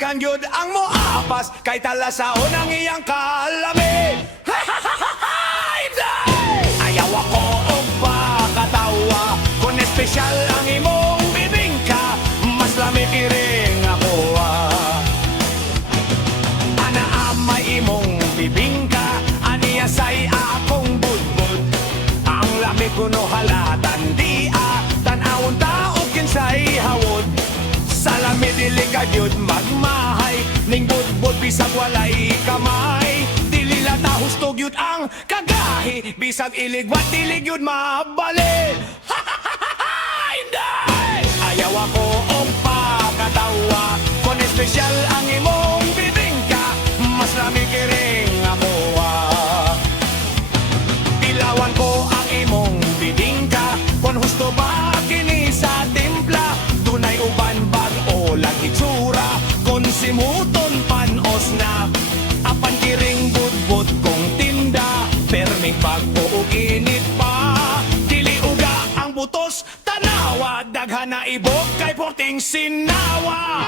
Daghan gyud ang moapas kay tala sa unang iyang kalami. Ayaw ako og pakatawa kun espesyal ang imong bibingka, mas lamig iring ako. Ana amay imong bibingka, aniya say akong budbud. Ang lamig kuno halatan di tan-awon taog kinsay hawod. Sa lamig dili ka gyud magmahay, ning budbud bisag walay kamay. Dili lata hustog yun ang kagahi, bisag iligwat dili yun mabali. Hindi! Ayaw ako og pakatawa kun espesyal ang imong bibingka, mas lamig iring ako. Dilawan ko ang imong bibingka kun husto ba kini sa timpla. Dunay uban bag-o lang itsura kun simuton panos na. Apan kiring budbud kong tinda, perming pagbuog init pa. Dili uga ang butos, tanawa, daghan na ibok kay porting sinawa.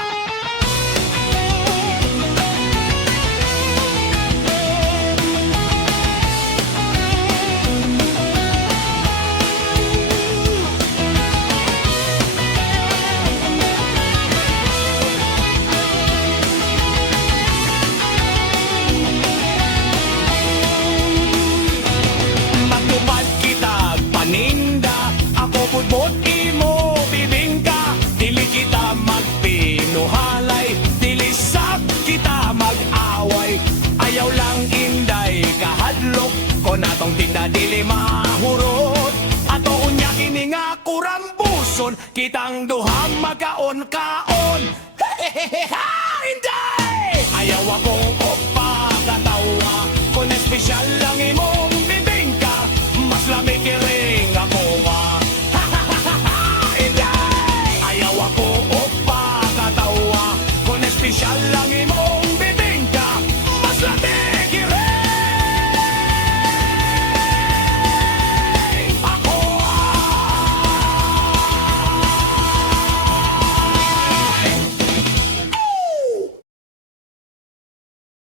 Budbud imo bibingka, dili kita magpinuhalay, dili sak kita mag-away. Ayaw lang inday kahadlok, kon atong tinda dili mahurot. Ato unya kini nga kurambuson, kitang duha magkaon-kaon. Inday! Ayaw akong pakatawa kun espesyal lang imong bibingka, mas lamig iring ako. Espesyal lang